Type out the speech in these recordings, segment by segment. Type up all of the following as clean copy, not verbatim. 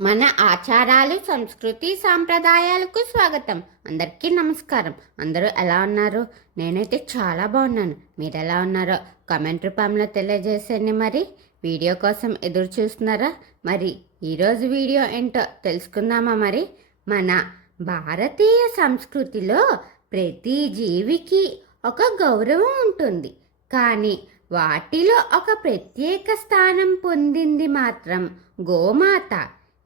మన ఆచారాలు, సంస్కృతి, సాంప్రదాయాలకు స్వాగతం. అందరికీ నమస్కారం. అందరూ ఎలా ఉన్నారు? నేనైతే చాలా బాగున్నాను. మీరు ఎలా ఉన్నారో కామెంట్ రూపంలో తెలియజేసేయండి. మరి వీడియో కోసం ఎదురు చూస్తున్నారా? మరి ఈరోజు వీడియో ఏంటో తెలుసుకుందామా? మరి మన భారతీయ సంస్కృతిలో ప్రతి జీవికి ఒక గౌరవం ఉంటుంది. కానీ వాటిలో ఒక ప్రత్యేక స్థానం పొందింది మాత్రం గోమాత.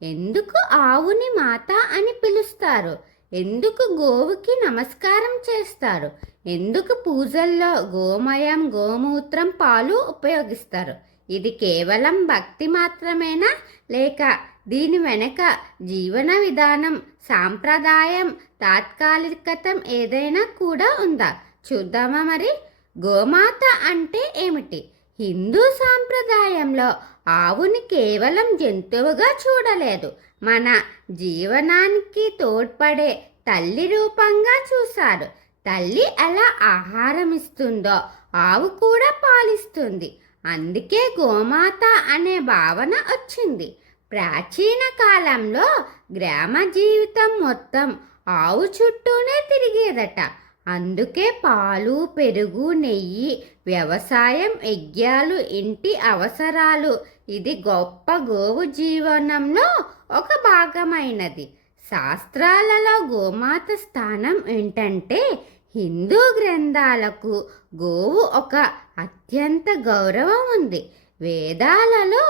ఎందుకు ఆవుని మాత అని పిలుస్తారు? ఎందుకు గోవుకి నమస్కారం చేస్తారు? ఎందుకు పూజల్లో గోమయం, గోమూత్రం, పాలు ఉపయోగిస్తారు? ఇది కేవలం భక్తి మాత్రమేనా, లేక దీని వెనక జీవన విధానం, సాంప్రదాయం, తాత్కాలికతం ఏదైనా కూడా ఉందా? చూద్దామా మరి. గోమాత అంటే ఏమిటి? హిందూ సాంప్రదాయంలో ఆవుని కేవలం జంతువుగా చూడలేదు, మన జీవనానికి తోడ్పడే తల్లి రూపంగా చూశారు. తల్లి ఎలా ఆహారం ఇస్తుందో ఆవు కూడా పాలిస్తుంది. అందుకే గోమాత అనే భావన వచ్చింది. ప్రాచీన కాలంలో గ్రామ జీవితం మొత్తం ఆవు చుట్టూనే తిరిగేదట. అందుకే పాలు, పెరుగు, నెయ్యి, వ్యవసాయం, యజ్ఞాలు, ఇంటి అవసరాలు ఇది గొప్ప గోవు జీవనంలో ఒక భాగమైనది. శాస్త్రాలలో గోమాత స్థానం ఏంటంటే, హిందూ గ్రంథాలకు గోవు ఒక అత్యంత గౌరవం ఉంది. వేదాలలో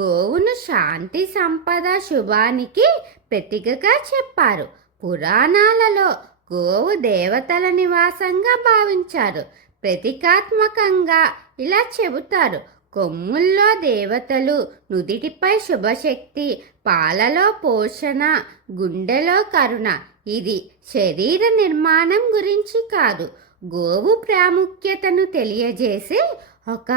గోవును శాంతి, సంపద, శుభానికి ప్రతీకగా చెప్పారు. పురాణాలలో గోవు దేవతల నివాసంగా భావించారు. ప్రతీకాత్మకంగా ఇలా చెబుతారు: కొమ్ముల్లో దేవతలు, నుదిటిపై శుభశక్తి, పాలలో పోషణ, గుండెలో కరుణ. ఇది శరీర నిర్మాణం గురించి కాదు, గోవు ప్రాముఖ్యతను తెలియజేసే ఒక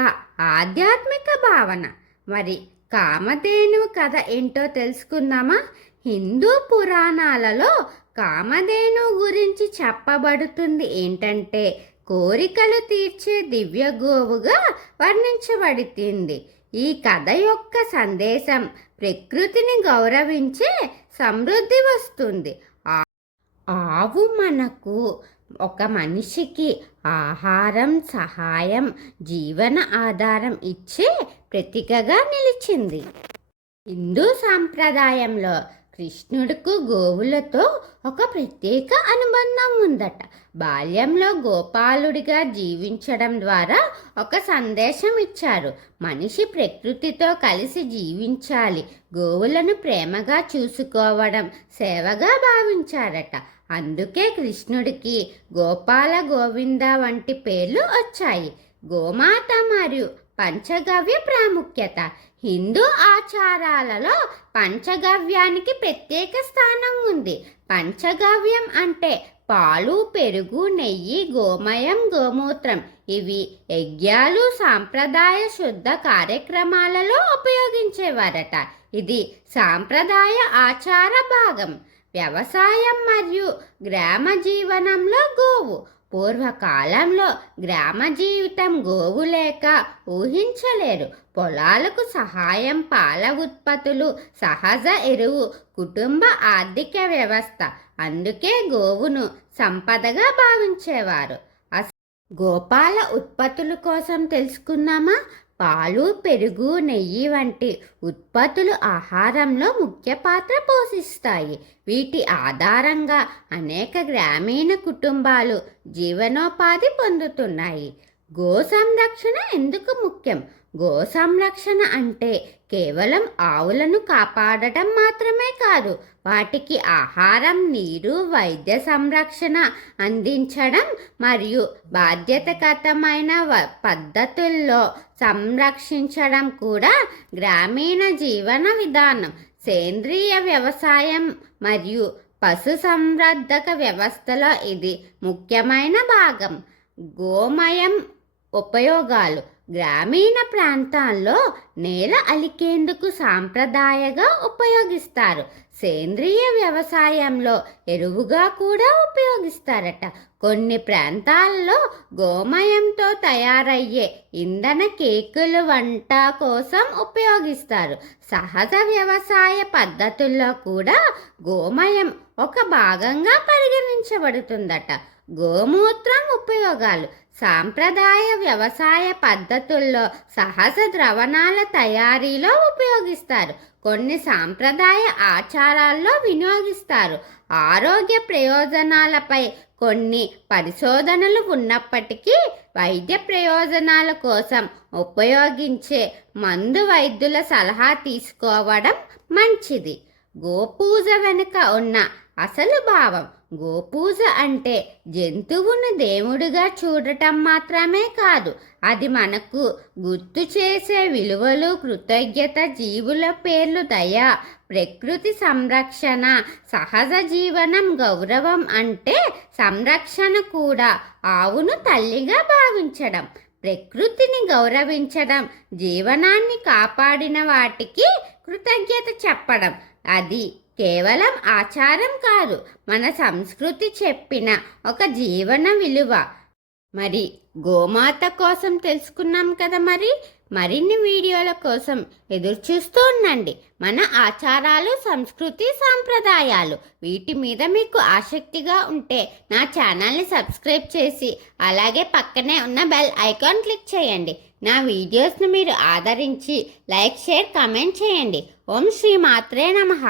ఆధ్యాత్మిక భావన. మరి కామధేనువు కథ ఏంటో తెలుసుకుందామా? హిందూ పురాణాలలో కామధేను గురించి చెప్పబడుతుంది ఏంటంటే, కోరికలు తీర్చే దివ్య గోవుగా వర్ణించబడుతుంది. ఈ కథ యొక్క సందేశం ప్రకృతిని గౌరవించే సమృద్ధి వస్తుంది. ఆవు మనకు ఒక మనిషికి ఆహారం, సహాయం, జీవన ఆధారం ఇచ్చే ప్రతీకగా నిలిచింది. హిందూ సాంప్రదాయంలో కృష్ణుడికి గోవులతో ఒక ప్రత్యేక అనుబంధం ఉందట. బాల్యంలో గోపాలుడిగా జీవించడం ద్వారా ఒక సందేశం ఇచ్చారు: మనిషి ప్రకృతితో కలిసి జీవించాలి, గోవులను ప్రేమగా చూసుకోవడం సేవగా భావించారట. అందుకే కృష్ణుడికి గోపాల, గోవింద వంటి పేర్లు వచ్చాయి. గోమాత మరియు పంచగవ్య ప్రాముఖ్యత. హిందూ ఆచారాలలో పంచగవ్యానికి ప్రత్యేక స్థానం ఉంది. పంచగవ్యం అంటే పాలు, పెరుగు, నెయ్యి, గోమయం, గోమూత్రం. ఇవి యజ్ఞాలు, సాంప్రదాయ శుద్ధ కార్యక్రమాలలో ఉపయోగించేవారట. ఇది సాంప్రదాయ ఆచార భాగం. వ్యవసాయం మరియు గ్రామ జీవనంలో గోవు. పూర్వకాలంలో గ్రామ జీవితం గోవు లేక ఊహించలేరు. పొలాలకు సహాయం, పాల ఉత్పత్తులు, సహజ ఎరువు, కుటుంబ ఆర్థిక వ్యవస్థ. అందుకే గోవును సంపదగా భావించేవారు. గోపాల ఉత్పత్తుల కోసం తెలుసుకుందామా? పాలు, పెరుగు, నెయ్యి వంటి ఉత్పత్తులు ఆహారంలో ముఖ్య పాత్ర పోషిస్తాయి. వీటి ఆధారంగా అనేక గ్రామీణ కుటుంబాలు జీవనోపాధి పొందుతున్నాయి. గో సంరక్షణ ఎందుకు ముఖ్యం? గో సంరక్షణ అంటే కేవలం ఆవులను కాపాడటం మాత్రమే కాదు, వాటికి ఆహారం, నీరు, వైద్య సంరక్షణ అందించడం మరియు బాధ్యతాయుతమైన పద్ధతుల్లో సంరక్షించడం కూడా గ్రామీణ జీవన విధానం. సేంద్రియ వ్యవసాయం మరియు పశు సంవర్ధక వ్యవస్థలో ఇది ముఖ్యమైన భాగం. గోమయం ఉపయోగాలు. గ్రామీణ ప్రాంతాల్లో నేల అలికేందుకు సాంప్రదాయంగా ఉపయోగిస్తారు. సేంద్రియ వ్యవసాయంలో ఎరువుగా కూడా ఉపయోగిస్తారట. కొన్ని ప్రాంతాల్లో గోమయంతో తయారయ్యే ఇంధన కేకులు వంట కోసం ఉపయోగిస్తారు. సహజ వ్యవసాయ పద్ధతుల్లో కూడా గోమయం ఒక భాగంగా పరిగణించబడుతుందట. గోమూత్రం ఉపయోగాలు. సాంప్రదాయ వ్యవసాయ పద్ధతుల్లో సహజ ద్రవణాల తయారీలో ఉపయోగిస్తారు. కొన్ని సాంప్రదాయ ఆచారాల్లో వినియోగిస్తారు. ఆరోగ్య ప్రయోజనాలపై కొన్ని పరిశోధనలు ఉన్నప్పటికీ వైద్య ప్రయోజనాల కోసం ఉపయోగించే మందు వైద్యుల సలహా తీసుకోవడం మంచిది. గోపూజ వెనుక ఉన్న అసలు భావం. గోపూజ అంటే జంతువును దేవుడిగా చూడటం మాత్రమే కాదు, అది మనకు గుర్తు చేసే విలువలు, కృతజ్ఞత, జీవుల పేర్లు, దయ, ప్రకృతి సంరక్షణ, సహజ జీవనం, గౌరవం. అంటే సంరక్షణ కూడా ఆవును తల్లిగా భావించడం, ప్రకృతిని గౌరవించడం, జీవనాన్ని కాపాడిన వాటికి కృతజ్ఞత చెప్పడం. అది కేవలం ఆచారం కాదు, మన సంస్కృతి చెప్పిన ఒక జీవన విలువ. మరి గోమాత కోసం తెలుసుకున్నాం కదా. మరిన్ని వీడియోల కోసం ఎదురు చూస్తూ ఉండండి. మన ఆచారాలు, సంస్కృతి, సాంప్రదాయాలు వీటి మీద మీకు ఆసక్తిగా ఉంటే నా ఛానల్ని సబ్స్క్రైబ్ చేసి అలాగే పక్కనే ఉన్న బెల్ ఐకాన్ క్లిక్ చేయండి. నా వీడియోస్ను మీరు ఆదరించి లైక్, షేర్, కామెంట్ చేయండి. ఓం శ్రీ మాత్రే నమః.